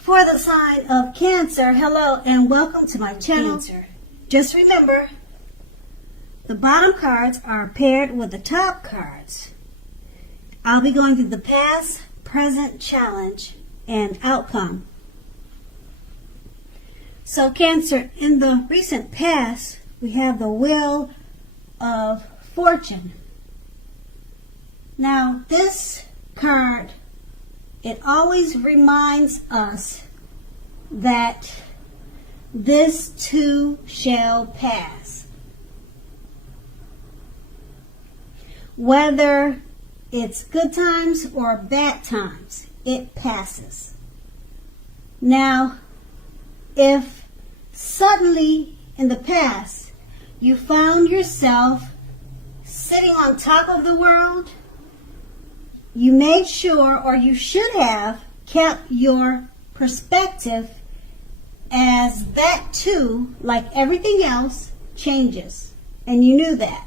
For the sign of Cancer, hello and welcome to my channel. Cancer. Just remember, the bottom cards are paired with the top cards. I'll be going through the past, present, challenge, and outcome. So Cancer, in the recent past, we have the Wheel of Fortune. Now, this card, it always reminds us that this too shall pass. Whether it's good times or bad times, it passes. Now, if suddenly in the past you found yourself sitting on top of the world, you made sure, or you should have, kept your perspective as that too, like everything else, changes. And you knew that.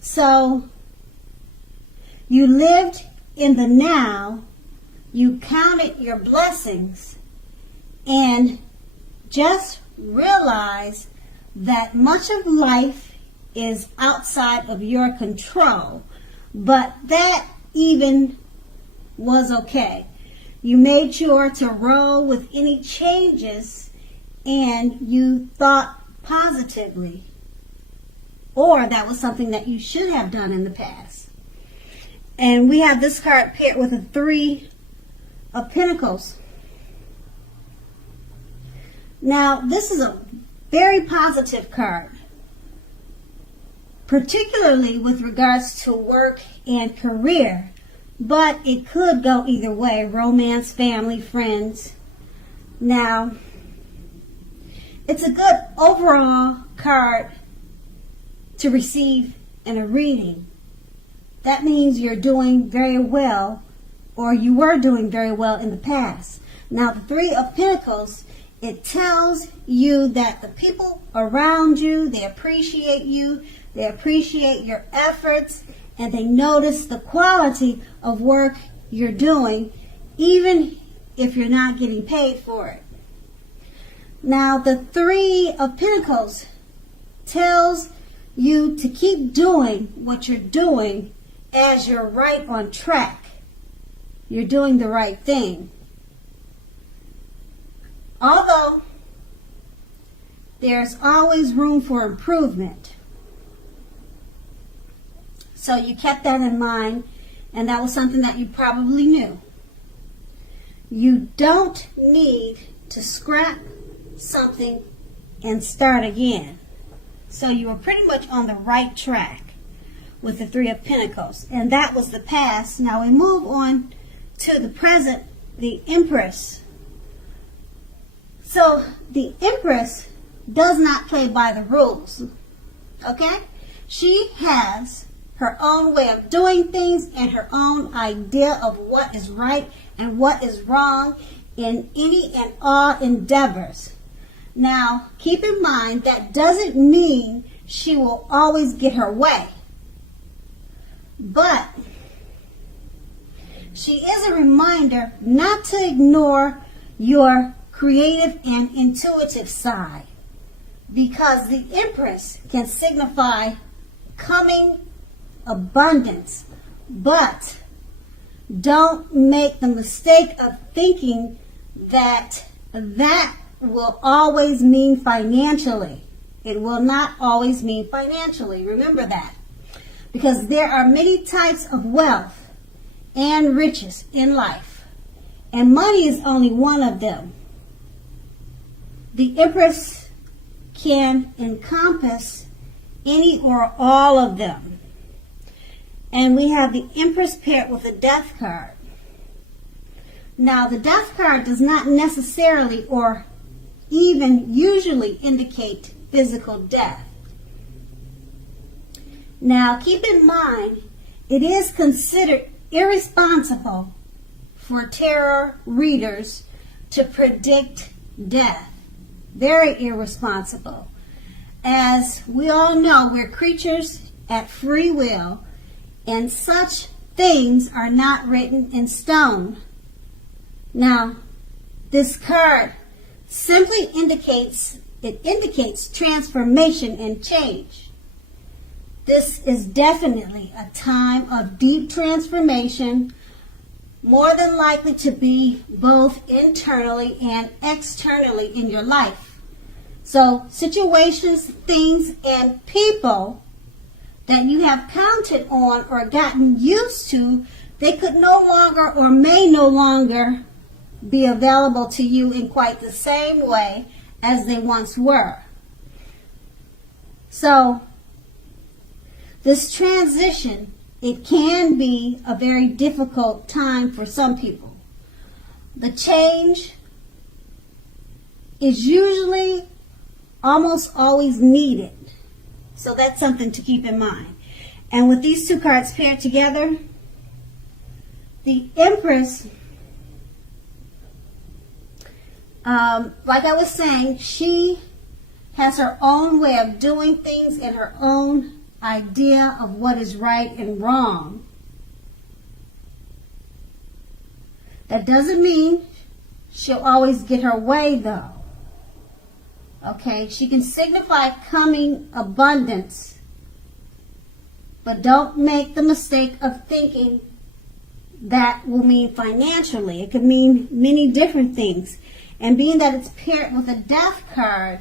So, you lived in the now, you counted your blessings, and just realized that much of life is outside of your control. But that even was okay. You made sure to roll with any changes and you thought positively. Or that was something that you should have done in the past. And we have this card paired with a 3 of Pentacles. Now, this is a very positive card, particularly with regards to work and career, but it could go either way: romance, family, friends. Now, it's a good overall card to receive in a reading. That means you're doing very well, or you were doing very well in the past. Now, the 3 of Pentacles, it tells you that the people around you, they appreciate you, they appreciate your efforts, and they notice the quality of work you're doing, even if you're not getting paid for it. Now, the 3 of Pentacles tells you to keep doing what you're doing as you're right on track. You're doing the right thing. Although there's always room for improvement. So you kept that in mind, and that was something that you probably knew. You don't need to scrap something and start again. So you were pretty much on the right track with the 3 of Pentacles. And that was the past. Now we move on to the present, the Empress. So the Empress does not play by the rules. Okay? She has her own way of doing things and her own idea of what is right and what is wrong in any and all endeavors. Now, keep in mind, that doesn't mean she will always get her way. But she is a reminder not to ignore your creative and intuitive side, because the Empress can signify coming abundance. But don't make the mistake of thinking that that will always mean financially. It will not always mean financially. Remember that. Because there are many types of wealth and riches in life. And money is only one of them. The Empress can encompass any or all of them. And we have the Empress paired with the Death card. Now, the Death card does not necessarily or even usually indicate physical death. Now, keep in mind, it is considered irresponsible for tarot readers to predict death. Very irresponsible. As we all know, we're creatures at free will, and such things are not written in stone. Now, this card simply indicates transformation and change. This is definitely a time of deep transformation, more than likely to be both internally and externally in your life. So situations, things, and people that you have counted on or gotten used to, they could no longer or may no longer be available to you in quite the same way as they once were. So this transition, it can be a very difficult time for some people. The change is usually almost always needed. So that's something to keep in mind. And with these two cards paired together, the Empress, like I was saying, she has her own way of doing things and her own idea of what is right and wrong. That doesn't mean she'll always get her way, though. Okay, she can signify coming abundance, but don't make the mistake of thinking that will mean financially. It could mean many different things. And being that it's paired with a Death card,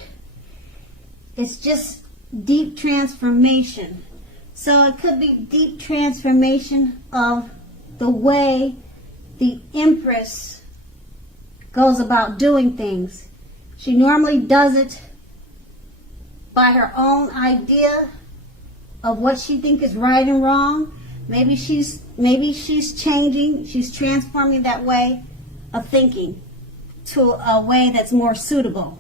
it's just deep transformation. So it could be deep transformation of the way the Empress goes about doing things. She normally does it by her own idea of what she thinks is right and wrong. Maybe she's changing, she's transforming that way of thinking to a way that's more suitable.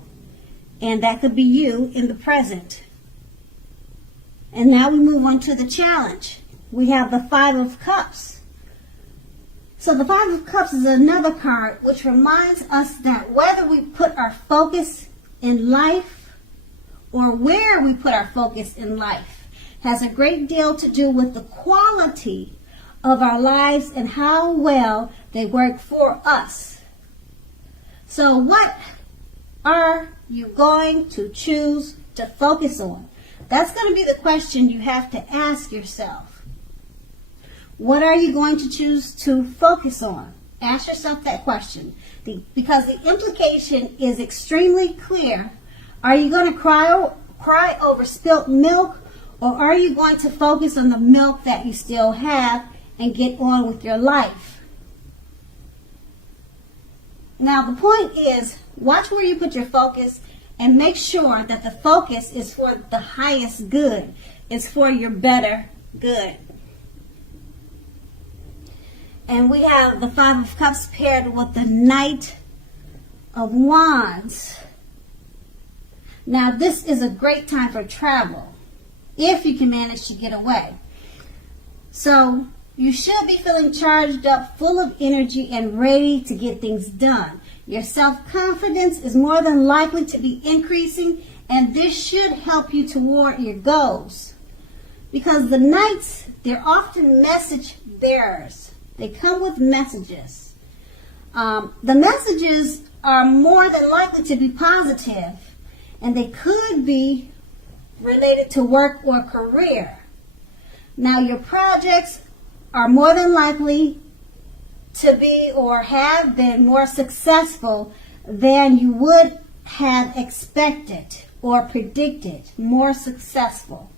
And that could be you in the present. And now we move on to the challenge. We have the Five of Cups. So the Five of Cups is another card which reminds us that whether we put our focus in life or where we put our focus in life has a great deal to do with the quality of our lives and how well they work for us. So what are you going to choose to focus on? That's going to be the question you have to ask yourself. What are you going to choose to focus on? Ask yourself that question. Because the implication is extremely clear. Are you going to cry over spilt milk, or are you going to focus on the milk that you still have and get on with your life? Now the point is, watch where you put your focus and make sure that the focus is for the highest good. It's for your better good. And we have the Five of Cups paired with the Knight of Wands. Now this is a great time for travel, if you can manage to get away. So you should be feeling charged up, full of energy, and ready to get things done. Your self-confidence is more than likely to be increasing, and this should help you toward your goals. Because the Knights, they're often message bearers. They come with messages. The messages are more than likely to be positive, and they could be related to work or career. Now, your projects are more than likely to be or have been more successful than you would have expected or predicted. More successful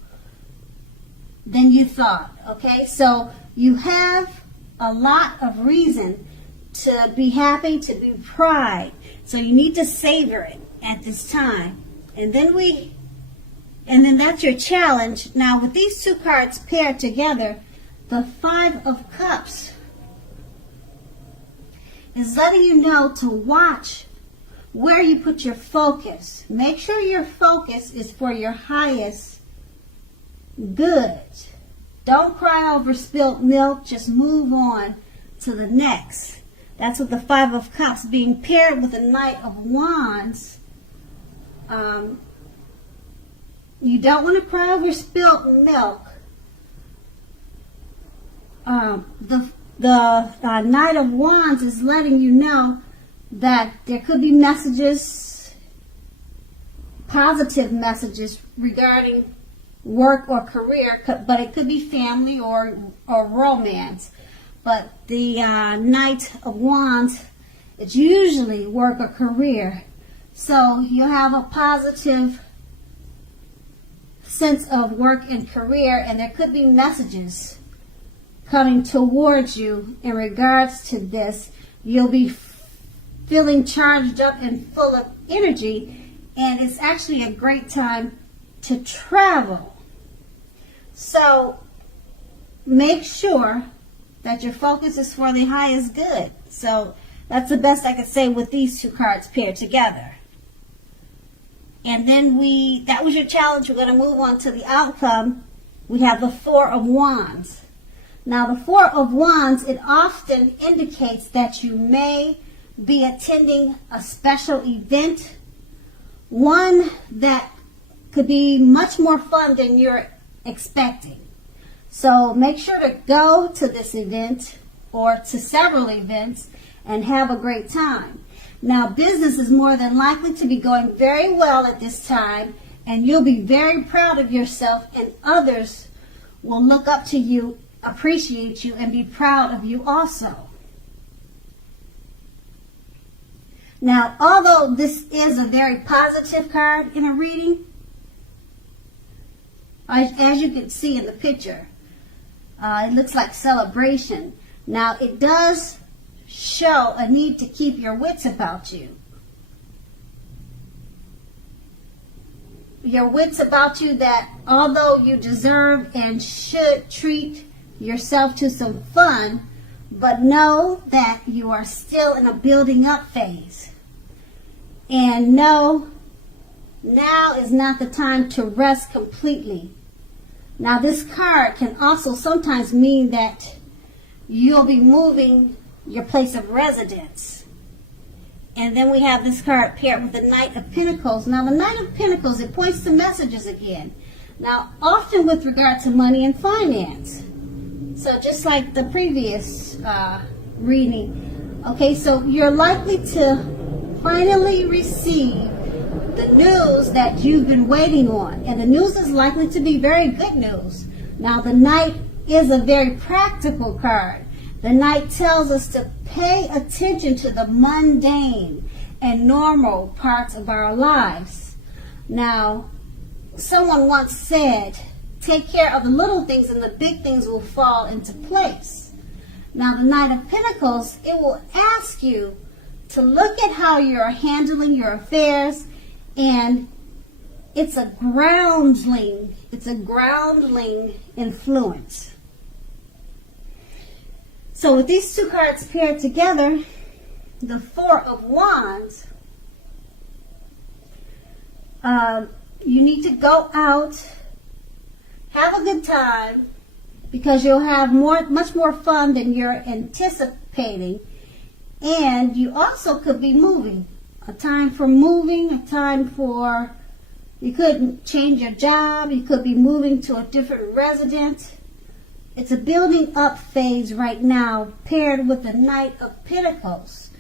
than you thought. Okay, so you have a lot of reason to be happy, to be proud. So you need to savor it at this time. And then that's your challenge. Now with these two cards paired together, the Five of Cups is letting you know to watch where you put your focus. Make sure your focus is for your highest good. Don't cry over spilt milk. Just move on to the next. That's what the Five of Cups being paired with the Knight of Wands. You don't want to cry over spilt milk. The Knight of Wands is letting you know that there could be messages, positive messages regarding work or career, but it could be family or romance. But the Knight of Wands, it's usually work or career. So you'll have a positive sense of work and career, and there could be messages coming towards you in regards to this. You'll be feeling charged up and full of energy, and it's actually a great time to travel. So make sure that your focus is for the highest good. So that's the best I could say with these two cards paired together. And then that was your challenge. We're going to move on to the outcome. We have the Four of Wands. Now, the Four of Wands, it often indicates that you may be attending a special event, one that could be much more fun than you're expecting. So make sure to go to this event or to several events and have a great time. Now, business is more than likely to be going very well at this time, and you'll be very proud of yourself, and others will look up to you, appreciate you, and be proud of you also. Now, although this is a very positive card in a reading, as you can see in the picture, it looks like celebration. Now, it does show a need to keep your wits about you. Your wits about you, that although you deserve and should treat yourself to some fun, but know that you are still in a building up phase. And know now is not the time to rest completely. Now, this card can also sometimes mean that you'll be moving your place of residence. And then we have this card paired with the Knight of Pentacles. Now, the Knight of Pentacles, it points to messages again. Now, often with regard to money and finance. So just like the previous reading. Okay, so you're likely to finally receive the news that you've been waiting on. And the news is likely to be very good news. Now, the Knight is a very practical card. The Knight tells us to pay attention to the mundane and normal parts of our lives. Now, someone once said, take care of the little things and the big things will fall into place. Now, the Knight of Pentacles, it will ask you to look at how you're handling your affairs, and it's a groundling influence. So with these two cards paired together, the Four of Wands, you need to go out, have a good time, because you'll have much more fun than you're anticipating. And you also could be moving. A time for moving, a time for, you could change your job, you could be moving to a different residence. It's a building up phase right now, paired with the Knight of Pentacles.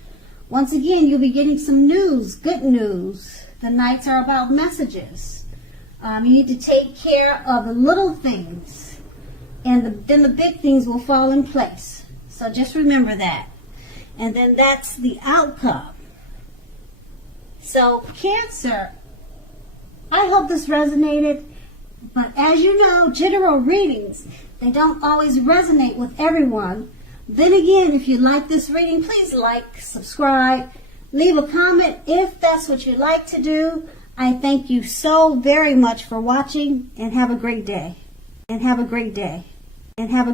Once again, you'll be getting some news, good news. The Knights are about messages. You need to take care of the little things, and then the big things will fall in place. So just remember that. And then that's the outcome. So, Cancer, I hope this resonated. But as you know, general readings, they don't always resonate with everyone. Then again, if you like this reading, please like, subscribe, leave a comment if that's what you like to do. I thank you so very much for watching, and have a great day. And have a great day. And have a great